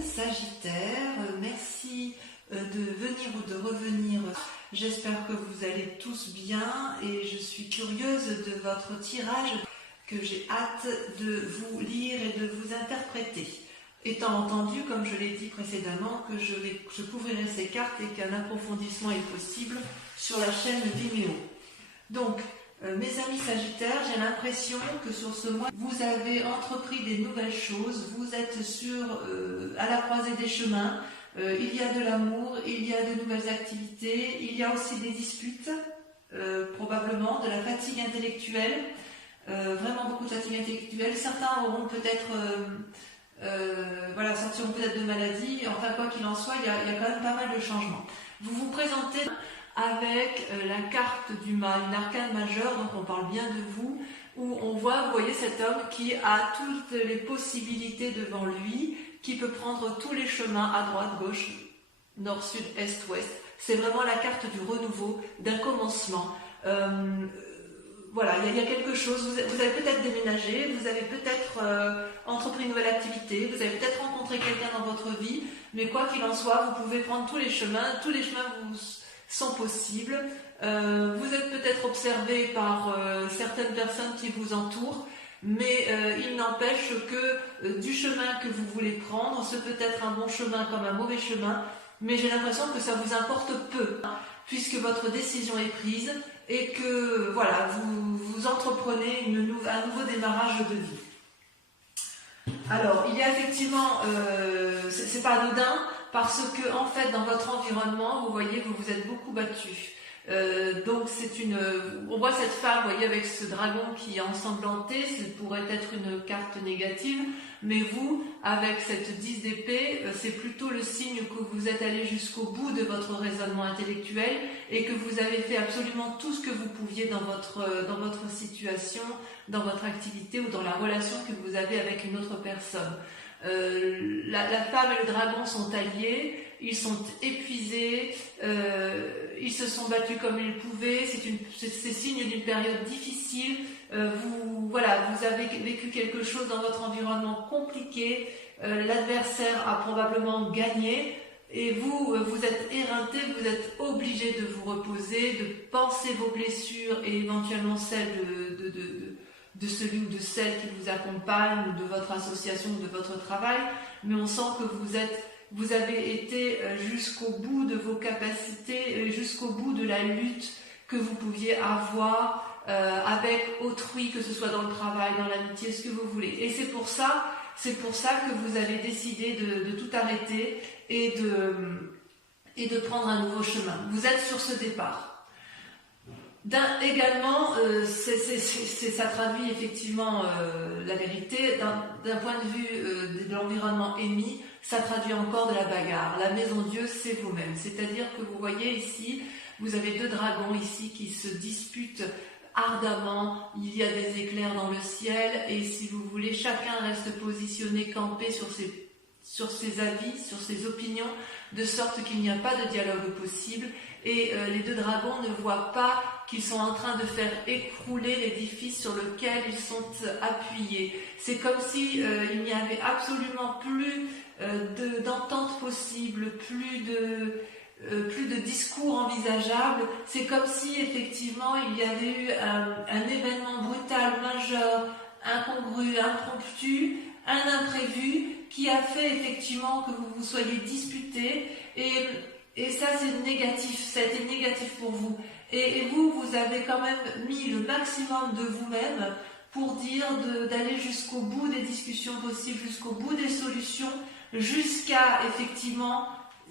amis Sagittaires, merci de venir ou de revenir. J'espère que vous allez tous bien et je suis curieuse de votre tirage que j'ai hâte de vous lire et de vous interpréter. Étant entendu, comme je l'ai dit précédemment, que je couvrirai ces cartes et qu'un approfondissement est possible sur la chaîne Vimeo. Donc, mes amis Sagittaires, j'ai l'impression que sur ce mois, vous avez entrepris des nouvelles choses, vous êtes à la croisée des chemins, il y a de l'amour, il y a de nouvelles activités, il y a aussi des disputes, probablement, de la fatigue intellectuelle, vraiment beaucoup de fatigue intellectuelle. Certains auront peut-être, sortiront peut-être de maladie, enfin quoi qu'il en soit, il y a quand même pas mal de changements. Vous vous présentez avec la carte du mal, une arcane majeure, donc on parle bien de vous, où on voit, vous voyez cet homme qui a toutes les possibilités devant lui, qui peut prendre tous les chemins à droite, gauche, nord, sud, est, ouest. C'est vraiment la carte du renouveau, d'un commencement. Voilà, il y a quelque chose, vous avez peut-être déménagé, vous avez peut-être entrepris une nouvelle activité, vous avez peut-être rencontré quelqu'un dans votre vie, mais quoi qu'il en soit, vous pouvez prendre tous les chemins vous sont possibles. Vous êtes peut-être observé par certaines personnes qui vous entourent, mais il n'empêche que du chemin que vous voulez prendre, ce peut être un bon chemin comme un mauvais chemin, mais j'ai l'impression que ça vous importe peu, puisque votre décision est prise et que voilà, vous entreprenez un nouveau démarrage de vie. Alors, il y a effectivement, c'est pas anodin, parce que en fait, dans votre environnement, vous voyez, vous vous êtes beaucoup battu. Donc on voit cette femme, vous voyez, avec ce dragon qui est ensanglanté, ça pourrait être une carte négative, mais vous, avec cette 10 d'épée, c'est plutôt le signe que vous êtes allé jusqu'au bout de votre raisonnement intellectuel et que vous avez fait absolument tout ce que vous pouviez dans votre situation, dans votre activité ou dans la relation que vous avez avec une autre personne. La femme et le dragon sont alliés, ils sont épuisés, ils se sont battus comme ils pouvaient, c'est signe d'une période difficile, vous avez vécu quelque chose dans votre environnement compliqué, l'adversaire a probablement gagné, et vous êtes éreinté, vous êtes obligé de vous reposer, de penser vos blessures et éventuellement celles de celui ou de celle qui vous accompagne, ou de votre association, ou de votre travail, mais on sent que vous avez été jusqu'au bout de vos capacités, jusqu'au bout de la lutte que vous pouviez avoir avec autrui, que ce soit dans le travail, dans l'amitié, ce que vous voulez. Et c'est pour ça que vous avez décidé de tout arrêter et de prendre un nouveau chemin. Vous êtes sur ce départ. Également, ça traduit effectivement la vérité. D'un point de vue de l'environnement émis, ça traduit encore de la bagarre. La maison Dieu, c'est vous-même. C'est-à-dire que vous voyez ici, vous avez deux dragons ici qui se disputent ardemment. Il y a des éclairs dans le ciel et si vous voulez, chacun reste positionné, campé sur ses avis, sur ses opinions, de sorte qu'il n'y a pas de dialogue possible. Et les deux dragons ne voient pas qu'ils sont en train de faire écrouler l'édifice sur lequel ils sont appuyés. C'est comme si il n'y avait absolument plus d'entente possible, plus de discours envisageable. C'est comme si effectivement il y avait eu un événement brutal, majeur, incongru, impromptu, un imprévu qui a fait effectivement que vous vous soyez disputés et ça c'est négatif, ça a été négatif pour vous. Et vous avez quand même mis le maximum de vous-même pour dire d'aller jusqu'au bout des discussions possibles, jusqu'au bout des solutions, jusqu'à effectivement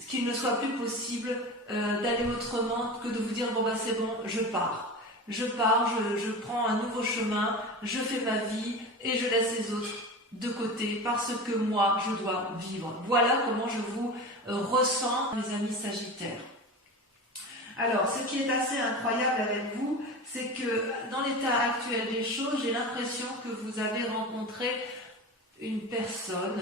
qu'il ne soit plus possible d'aller autrement que de vous dire bon bah c'est bon, je pars, je prends un nouveau chemin, je fais ma vie et je laisse les autres de côté parce que moi je dois vivre. Voilà comment je vous ressens, mes amis Sagittaires. Alors, ce qui est assez incroyable avec vous, c'est que dans l'état actuel des choses, j'ai l'impression que vous avez rencontré une personne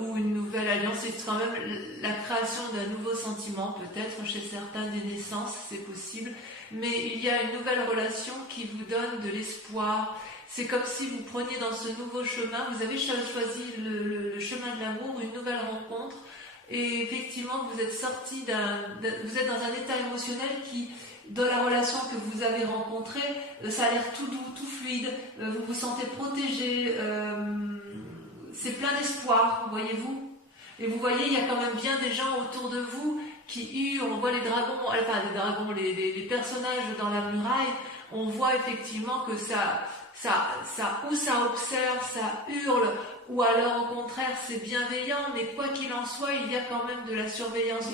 ou une nouvelle alliance. C'est quand même la création d'un nouveau sentiment, peut-être chez certains des naissances, c'est possible. Mais il y a une nouvelle relation qui vous donne de l'espoir. C'est comme si vous preniez dans ce nouveau chemin, vous avez choisi le chemin de l'amour, une nouvelle rencontre. Et effectivement, vous êtes sorti vous êtes dans un état émotionnel qui, dans la relation que vous avez rencontrée, ça a l'air tout doux, tout fluide, vous vous sentez protégé, c'est plein d'espoir, voyez-vous. Et vous voyez, il y a quand même bien des gens autour de vous qui hurlent, on voit les dragons, les personnages dans la muraille, on voit effectivement que ça observe, ça hurle, ou alors au contraire c'est bienveillant, mais quoi qu'il en soit, il y a quand même de la surveillance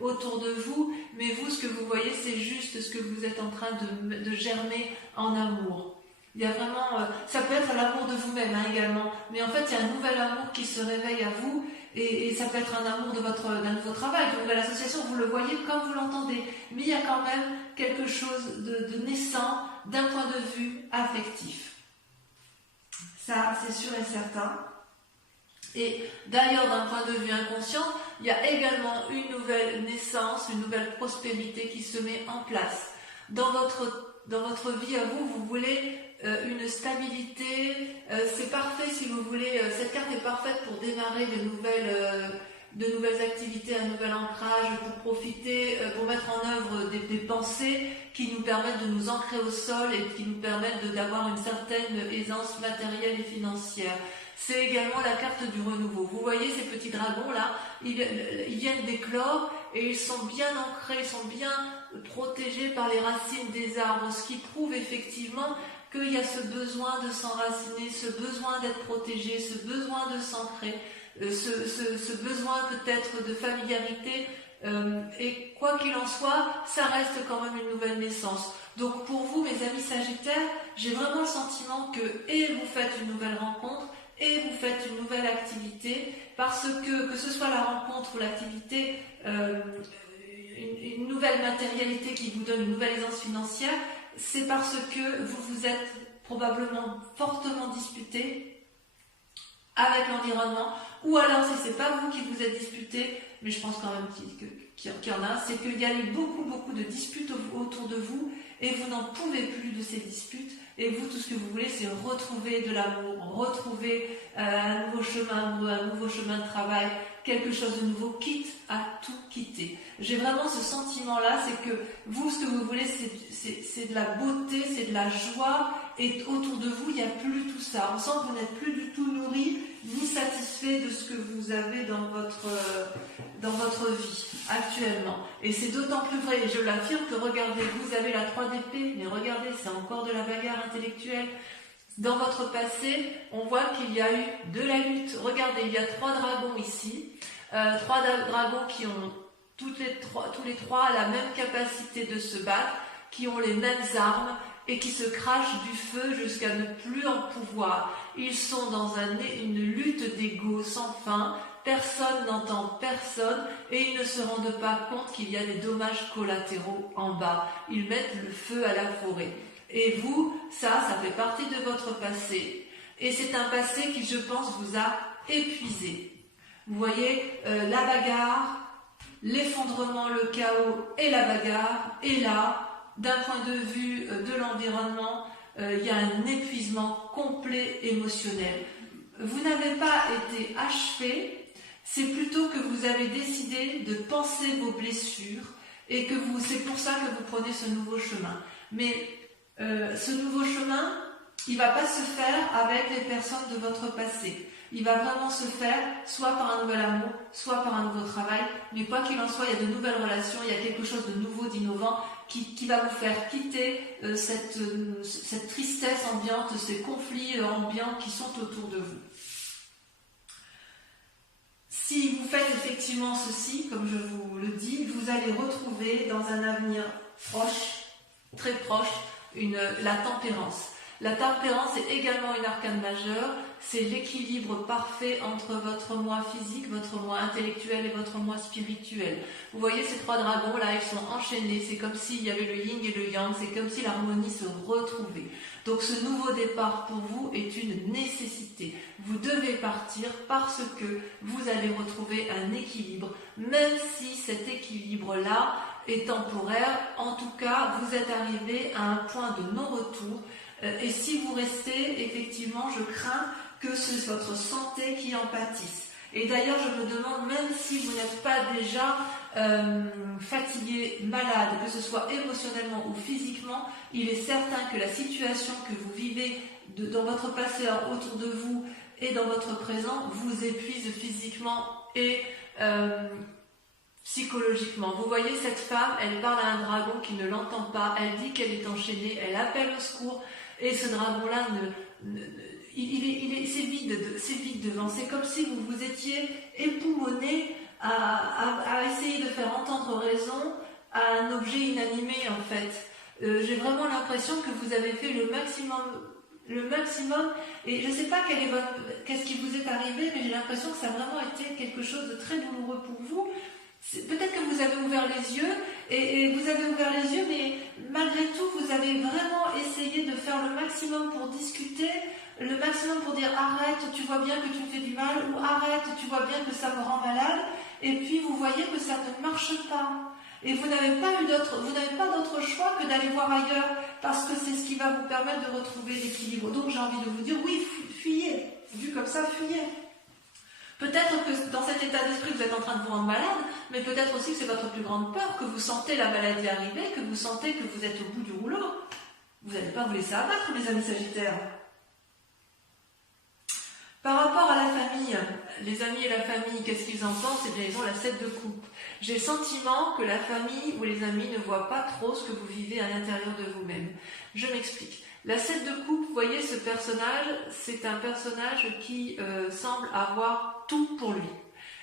autour de vous, mais vous, ce que vous voyez, c'est juste ce que vous êtes en train de germer en amour. Il y a vraiment, ça peut être l'amour de vous-même également, mais en fait il y a un nouvel amour qui se réveille à vous, et ça peut être un amour d'un nouveau travail, d'une nouvelle association, vous le voyez comme vous l'entendez, mais il y a quand même quelque chose de naissant d'un point de vue affectif. Ça, c'est sûr et certain. Et d'ailleurs, d'un point de vue inconscient, il y a également une nouvelle naissance, une nouvelle prospérité qui se met en place. Dans votre vie à vous, vous voulez une stabilité, c'est parfait si vous voulez, cette carte est parfaite pour démarrer de nouvelles activités, un nouvel ancrage, pour profiter, pour mettre en œuvre des pensées qui nous permettent de nous ancrer au sol et qui nous permettent d'avoir une certaine aisance matérielle et financière. C'est également la carte du renouveau. Vous voyez ces petits dragons là, ils viennent d'éclore et ils sont bien ancrés, ils sont bien protégés par les racines des arbres, ce qui prouve effectivement qu'il y a ce besoin de s'enraciner, ce besoin d'être protégé, ce besoin de s'ancrer, ce besoin peut-être de familiarité, et quoi qu'il en soit, ça reste quand même une nouvelle naissance. Donc pour vous, mes amis Sagittaires, j'ai vraiment le sentiment que vous faites une nouvelle rencontre, et vous faites une nouvelle activité, parce que ce soit la rencontre ou l'activité, une nouvelle matérialité qui vous donne une nouvelle aisance financière, c'est parce que vous vous êtes probablement fortement disputé avec l'environnement, ou alors si c'est pas vous qui vous êtes disputé, mais je pense quand même qu'il y en a, c'est qu'il y a eu beaucoup de disputes autour de vous, et vous n'en pouvez plus de ces disputes, et vous, tout ce que vous voulez, c'est retrouver de l'amour, retrouver un nouveau chemin, un nouveau chemin de travail, quelque chose de nouveau, quitte à tout quitter. J'ai vraiment ce sentiment-là, c'est que vous, ce que vous voulez, c'est de la beauté, c'est de la joie, et autour de vous, il n'y a plus tout ça. On sent que vous n'êtes plus du tout nourri, ni satisfait de ce que vous avez dans votre vie actuellement. Et c'est d'autant plus vrai, et je l'affirme, que regardez, vous avez la 3 d'épée, mais regardez, c'est encore de la bagarre intellectuelle. Dans votre passé, on voit qu'il y a eu de la lutte. Regardez, il y a 3 dragons ici, 3 dragons qui ont tous les trois la même capacité de se battre, qui ont les mêmes armes et qui se crachent du feu jusqu'à ne plus en pouvoir. Ils sont dans une lutte d'ego sans fin, personne n'entend personne et ils ne se rendent pas compte qu'il y a des dommages collatéraux en bas. Ils mettent le feu à la forêt. Et vous, ça fait partie de votre passé. Et c'est un passé qui, je pense, vous a épuisé. Vous voyez, la bagarre, l'effondrement, le chaos et la bagarre. Et là, d'un point de vue de l'environnement, il y a un épuisement complet émotionnel. Vous n'avez pas été achevé, c'est plutôt que vous avez décidé de penser vos blessures et que c'est pour ça que vous prenez ce nouveau chemin. Mais ce nouveau chemin, il ne va pas se faire avec les personnes de votre passé. Il va vraiment se faire soit par un nouvel amour, soit par un nouveau travail. Mais quoi qu'il en soit, il y a de nouvelles relations, il y a quelque chose de nouveau, d'innovant qui va vous faire quitter cette tristesse ambiante, ces conflits ambiants qui sont autour de vous. Si vous faites effectivement ceci, comme je vous le dis, vous allez retrouver dans un avenir proche, très proche, la tempérance. La tempérance est également une arcane majeure, c'est l'équilibre parfait entre votre moi physique, votre moi intellectuel et votre moi spirituel. Vous voyez ces 3 dragons là, ils sont enchaînés, c'est comme s'il y avait le yin et le yang, c'est comme si l'harmonie se retrouvait. Donc ce nouveau départ pour vous est une nécessité. Vous devez partir parce que vous allez retrouver un équilibre, même si cet équilibre-là est temporaire. En tout cas, vous êtes arrivé à un point de non-retour. Et si vous restez, effectivement, je crains que c'est votre santé qui en pâtisse. Et d'ailleurs, je me demande, même si vous n'êtes pas déjà fatigué, malade, que ce soit émotionnellement ou physiquement, il est certain que la situation que vous vivez dans votre passé autour de vous et dans votre présent vous épuise physiquement et psychologiquement. Vous voyez cette femme, elle parle à un dragon qui ne l'entend pas, elle dit qu'elle est enchaînée, elle appelle au secours et ce dragon-là c'est vide devant. C'est comme si vous vous étiez époumoné à essayer de faire entendre raison à un objet inanimé en fait. J'ai vraiment l'impression que vous avez fait le maximum et je ne sais pas qu'est-ce qui vous est arrivé, mais j'ai l'impression que ça a vraiment été quelque chose de très douloureux pour vous. Peut-être que vous avez ouvert les yeux et vous avez ouvert les yeux, mais malgré tout vous avez vraiment essayé de faire le maximum pour discuter, le maximum pour dire arrête, tu vois bien que tu me fais du mal, ou arrête, tu vois bien que ça me rend malade, et puis vous voyez que ça ne marche pas. Et vous n'avez pas d'autre choix que d'aller voir ailleurs, parce que c'est ce qui va vous permettre de retrouver l'équilibre. Donc j'ai envie de vous dire, oui, fuyez, vu comme ça, fuyez. Peut-être que dans cet état d'esprit, vous êtes en train de vous rendre malade, mais peut-être aussi que c'est votre plus grande peur, que vous sentez la maladie arriver, que vous sentez que vous êtes au bout du rouleau. Vous n'allez pas vous laisser abattre, les amis Sagittaires. Par rapport à la famille, les amis et la famille, qu'est-ce qu'ils en pensent? Eh bien, ils ont la 7 de coupe. J'ai le sentiment que la famille ou les amis ne voient pas trop ce que vous vivez à l'intérieur de vous-même. Je m'explique. La 7 de coupe, vous voyez, ce personnage, c'est un personnage qui semble avoir tout pour lui.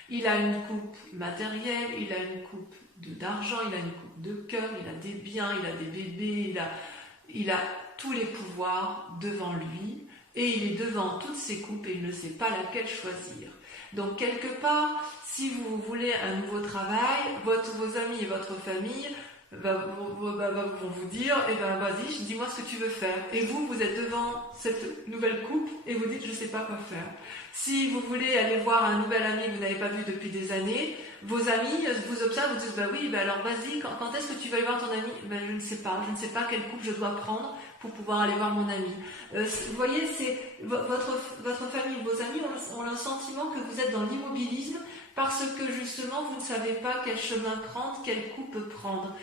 Il a une coupe matérielle, il a une coupe d'argent, il a une coupe de cœur, il a des biens, il a des bébés, il a tous les pouvoirs devant lui. Et il est devant toutes ces coupes et il ne sait pas laquelle choisir. Donc quelque part, si vous voulez un nouveau travail, vos amis et votre famille vont vous dire, eh ben vas-y, dis-moi ce que tu veux faire. Et vous êtes devant cette nouvelle coupe et vous dites, je ne sais pas quoi faire. Si vous voulez aller voir un nouvel ami que vous n'avez pas vu depuis des années, vos amis vous observent, vous disent, bah oui, bah alors vas-y, quand est-ce que tu vas aller voir ton ami? Ben je ne sais pas quelle coupe je dois prendre pour pouvoir aller voir mon ami. Vous voyez, c'est votre famille, vos amis ont le sentiment que vous êtes dans l'immobilisme parce que justement vous ne savez pas quel chemin prendre, quelle coupe prendre.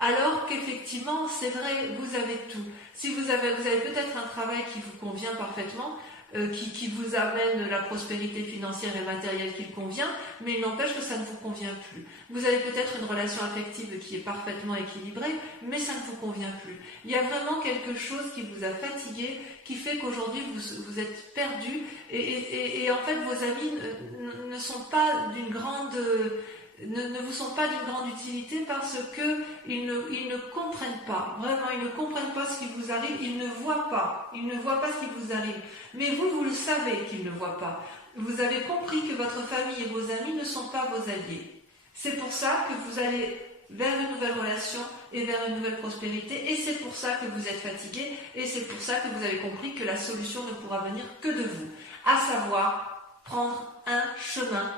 Alors qu'effectivement, c'est vrai, vous avez tout. Si vous avez peut-être un travail qui vous convient parfaitement, qui vous amène la prospérité financière et matérielle qui convient, mais il n'empêche que ça ne vous convient plus. Vous avez peut-être une relation affective qui est parfaitement équilibrée, mais ça ne vous convient plus. Il y a vraiment quelque chose qui vous a fatigué, qui fait qu'aujourd'hui vous êtes perdu, et en fait vos amis ne sont pas d'une grande... Ne vous sont pas d'une grande utilité parce qu'ils ne comprennent pas, vraiment ils ne comprennent pas ce qui vous arrive, ils ne voient pas ce qui vous arrive, mais vous le savez qu'ils ne voient pas, vous avez compris que votre famille et vos amis ne sont pas vos alliés, c'est pour ça que vous allez vers une nouvelle relation et vers une nouvelle prospérité, et c'est pour ça que vous êtes fatigué, et c'est pour ça que vous avez compris que la solution ne pourra venir que de vous, à savoir prendre un chemin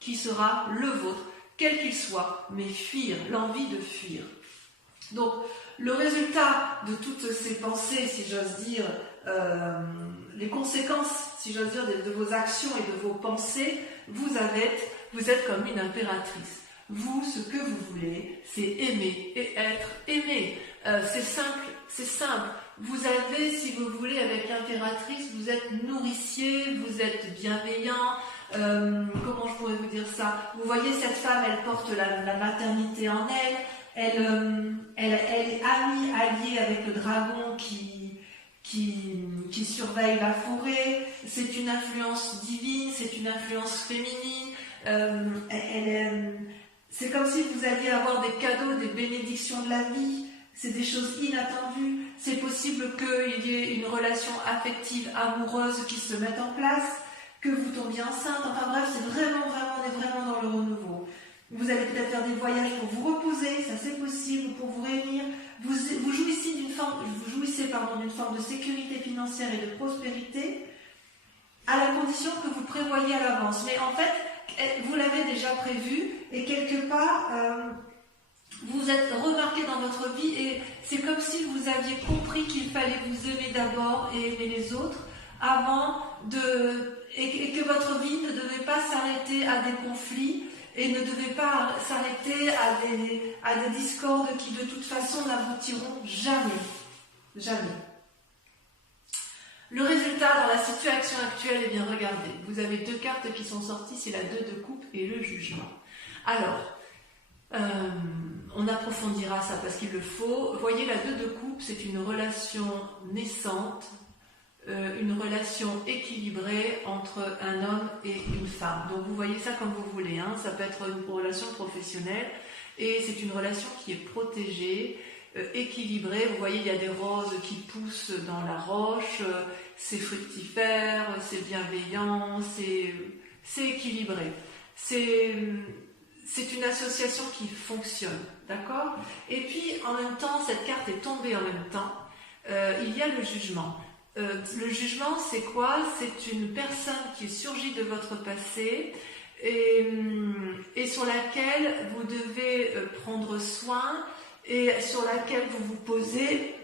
qui sera le vôtre, quel qu'il soit, mais fuir, l'envie de fuir. Donc, le résultat de toutes ces pensées, si j'ose dire, les conséquences, si j'ose dire, de vos actions et de vos pensées, vous êtes comme une impératrice. Vous, ce que vous voulez, c'est aimer et être aimé. C'est simple. Vous avez, si vous voulez, avec l'impératrice, vous êtes nourricier, vous êtes bienveillant. Comment je pourrais vous dire ça? Vous voyez, cette femme, elle porte la maternité en elle est alliée avec le dragon qui surveille la forêt. C'est une influence divine, c'est une influence féminine. C'est comme si vous alliez avoir des cadeaux, des bénédictions de la vie. C'est des choses inattendues. C'est possible qu'il y ait une relation affective, amoureuse qui se mette en place, que vous tombiez enceinte. Enfin bref, c'est vraiment dans le renouveau. Vous allez peut-être faire des voyages pour vous reposer, ça c'est possible, pour vous réunir. Vous jouissez d'une forme de sécurité financière et de prospérité, à la condition que vous prévoyez à l'avance. Mais en fait, vous l'avez déjà prévu, et quelque part, vous êtes remarqué dans votre vie, et c'est comme si vous aviez compris qu'il fallait vous aimer d'abord et aimer les autres, et que votre vie ne devait pas s'arrêter s'arrêter à des conflits et ne devait pas s'arrêter à des discordes qui de toute façon n'aboutiront jamais. Jamais. Le résultat dans la situation actuelle, eh bien regardez, vous avez deux cartes qui sont sorties, c'est la 2 de coupe et le jugement. Alors, on approfondira ça parce qu'il le faut. Vous voyez, la 2 de coupe, c'est une relation naissante, une relation équilibrée entre un homme et une femme. Donc vous voyez ça comme vous voulez, hein. Ça peut être une relation professionnelle et c'est une relation qui est protégée, équilibrée. Vous voyez, il y a des roses qui poussent dans la roche, c'est fructifère, c'est bienveillant, c'est équilibré. C'est une association qui fonctionne, d'accord? Et puis, en même temps, cette carte est tombée en même temps. Il y a le jugement. Le jugement, c'est quoi? C'est une personne qui surgit de votre passé et sur laquelle vous devez prendre soin et sur laquelle vous vous posez,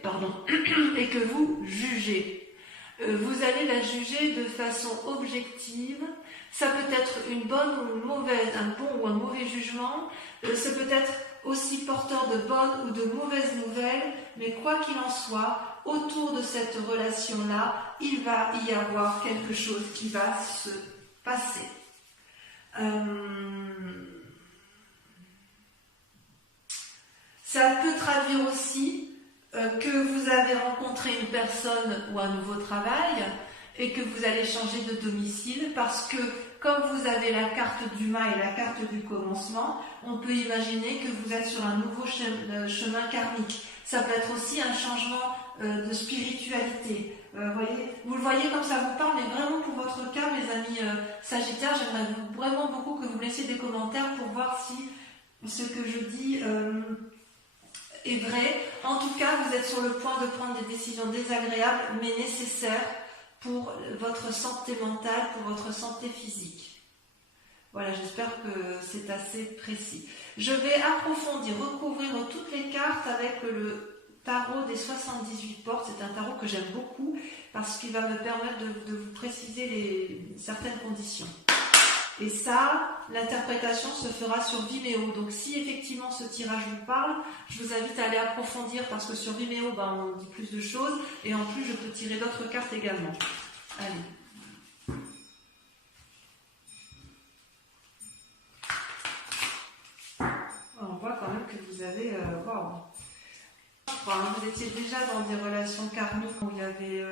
et que vous jugez. Vous allez la juger de façon objective. Ça peut être une bonne ou une mauvaise, un bon ou un mauvais jugement. Ça peut être aussi porteur de bonnes ou de mauvaises nouvelles. Mais quoi qu'il en soit, autour de cette relation-là, il va y avoir quelque chose qui va se passer. Ça peut traduire aussi que vous avez rencontré une personne ou un nouveau travail et que vous allez changer de domicile parce que comme vous avez la carte du mât et la carte du commencement, on peut imaginer que vous êtes sur un nouveau chemin karmique. Ça peut être aussi un changement de spiritualité. Vous le voyez comme ça vous parle, mais vraiment pour votre cas, mes amis Sagittaires, j'aimerais vraiment beaucoup que vous me laissiez des commentaires pour voir si ce que je dis est vrai. En tout cas, vous êtes sur le point de prendre des décisions désagréables, mais nécessaires pour votre santé mentale, pour votre santé physique. Voilà, j'espère que c'est assez précis. Je vais approfondir, recouvrir toutes les cartes avec le tarot des 78 portes. C'est un tarot que j'aime beaucoup parce qu'il va me permettre de vous préciser certaines conditions. Et ça, l'interprétation se fera sur Vimeo. Donc si effectivement ce tirage vous parle, je vous invite à aller approfondir parce que sur Vimeo, on dit plus de choses. Et en plus, je peux tirer d'autres cartes également. Allez. On voit quand même que vous avez... vous étiez déjà dans des relations karmiques où il y avait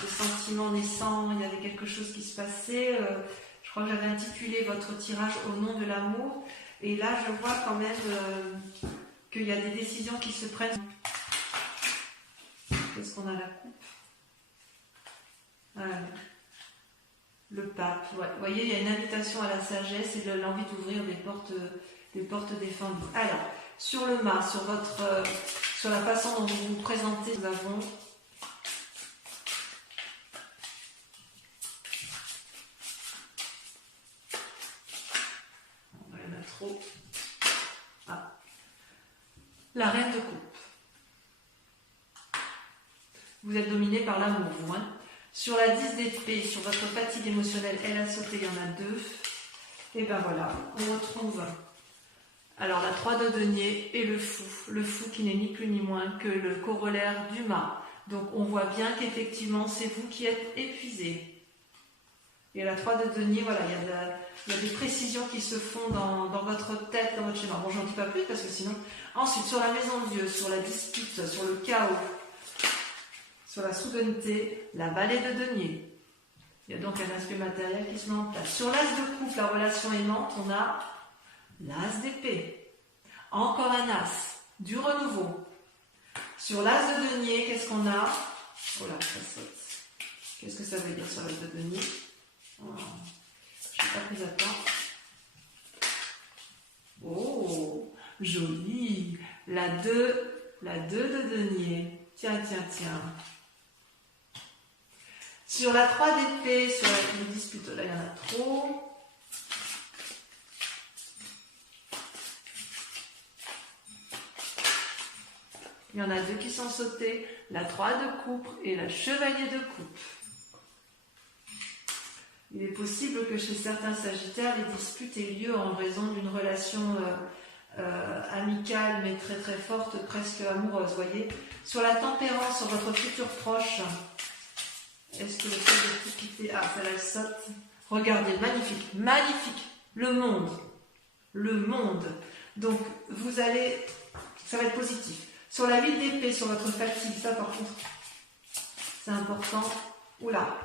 des sentiments naissants, il y avait quelque chose qui se passait... Je crois que j'avais intitulé votre tirage au nom de l'amour. Et là, je vois quand même qu'il y a des décisions qui se prennent. Qu'est-ce qu'on a la coupe? Le pape. Ouais. Vous voyez, il y a une invitation à la sagesse et l'envie d'ouvrir des portes défendues. Alors, sur le mât, sur la façon dont vous vous présentez, nous avons... La reine de coupe. Vous êtes dominé par l'amour, vous. Sur la 10 d'épée, sur votre fatigue émotionnelle, elle a sauté, il y en a 2. Et ben voilà, on retrouve alors la 3 de denier et le fou. Le fou qui n'est ni plus ni moins que le corollaire du mât. Donc on voit bien qu'effectivement c'est vous qui êtes épuisé. Et la 3 de denier, voilà, il y a des précisions qui se font dans votre tête, dans votre schéma. Bon, j'en dis pas plus parce que sinon... Ensuite, sur la maison de Dieu, sur la dispute, sur le chaos, sur la soudaineté, la vallée de denier. Il y a donc un aspect matériel qui se met en place. Sur l'as de coupe, la relation aimante, on a l'as d'épée. Encore un as, du renouveau. Sur l'as de denier, qu'est-ce qu'on a? Oh là, ça saute. Qu'est-ce que ça veut dire sur l'as de denier? Oh, je n'ai pas pris à temps. Oh, joli. La 2 de denier. Tiens. Sur la 3 d'épée, sur la dispute, là il y en a trop. Il y en a 2 qui sont sautés. La 3 de coupe et la chevalier de coupe. Il est possible que chez certains Sagittaires, les disputes aient lieu en raison d'une relation amicale, mais très très forte, presque amoureuse, voyez. Sur la tempérance, sur votre futur proche, est-ce que le fait de tout quitter... Ah, ça la saute. Regardez, magnifique, magnifique. Le monde. Le monde. Donc, vous allez... Ça va être positif. Sur la 8 d'épée, sur votre fatigue, ça par contre, c'est important. Oula,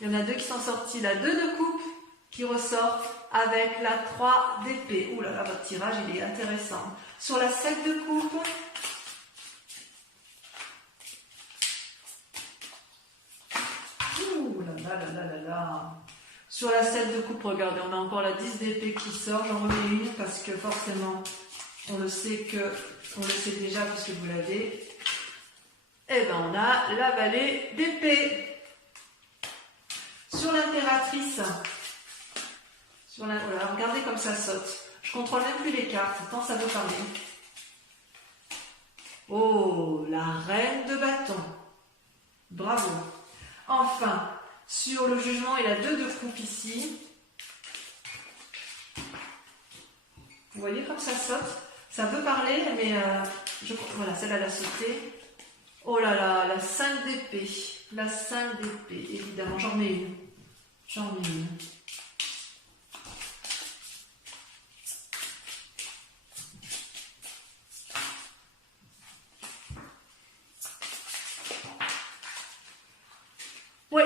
il y en a deux qui sont sortis. La 2 de coupe qui ressort avec la 3 d'épée. Oula, là, votre tirage, il est intéressant. Sur la 7 de coupe, sur la 7 de coupe, regardez, on a encore la 10 d'épée qui sort. J'en remets une parce que forcément, on le sait déjà puisque vous l'avez. Et ben on a la vallée d'épée. Sur l'impératrice, voilà, regardez comme ça saute. Je contrôle même plus les cartes, tant ça veut parler. Oh, la reine de bâton. Bravo. Enfin, sur le jugement et la 2 de coupe ici. Vous voyez comme ça saute? Ça peut parler, mais voilà, celle-là l'a sauté. Oh là là, la 5 d'épée. La 5 d'épée, évidemment. J'en mets une. J'en mets une. Oui,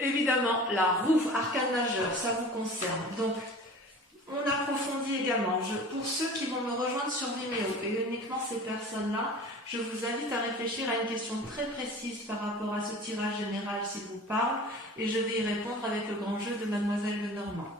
évidemment, la roue, arcane majeur, ça vous concerne. Donc, on approfondit également. Pour ceux qui vont me rejoindre sur Vimeo, et uniquement ces personnes-là, je vous invite à réfléchir à une question très précise par rapport à ce tirage général s'il vous parle, et je vais y répondre avec le grand jeu de Mademoiselle Lenormand.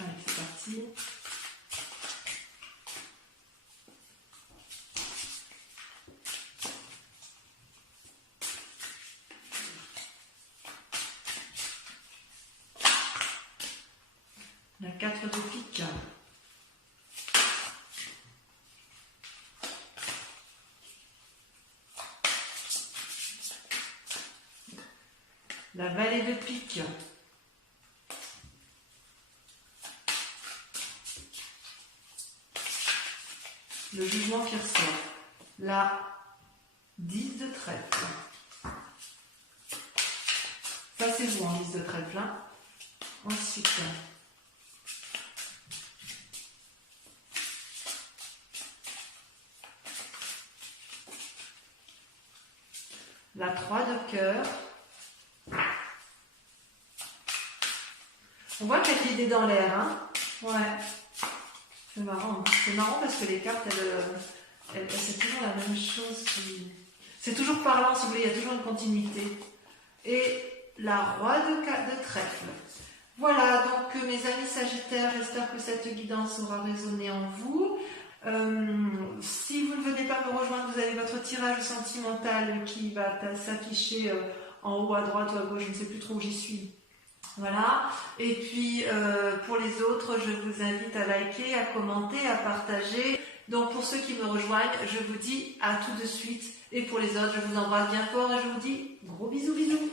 Allez, c'est parti. La 4 de pique. La vallée de pique. Le jugement qui ressort. La 10 de trèfle. Ça c'est vous en 10 de trèfle. Hein. Ensuite, la 3 de cœur. On voit qu'il y a de l'idée dans l'air. Hein. Ouais. C'est marrant. C'est marrant parce que les cartes, c'est toujours la même chose. C'est toujours parlant, si vous voulez, il y a toujours une continuité. Et la roi de trèfle. Voilà, donc mes amis Sagittaires, j'espère que cette guidance aura résonné en vous. Si vous ne venez pas me rejoindre, vous avez votre tirage sentimental qui va s'afficher en haut à droite ou à gauche, je ne sais plus trop où j'y suis. Voilà, et puis pour les autres, je vous invite à liker, à commenter, à partager. Donc pour ceux qui me rejoignent, je vous dis à tout de suite. Et pour les autres, je vous embrasse bien fort et je vous dis gros bisous bisous.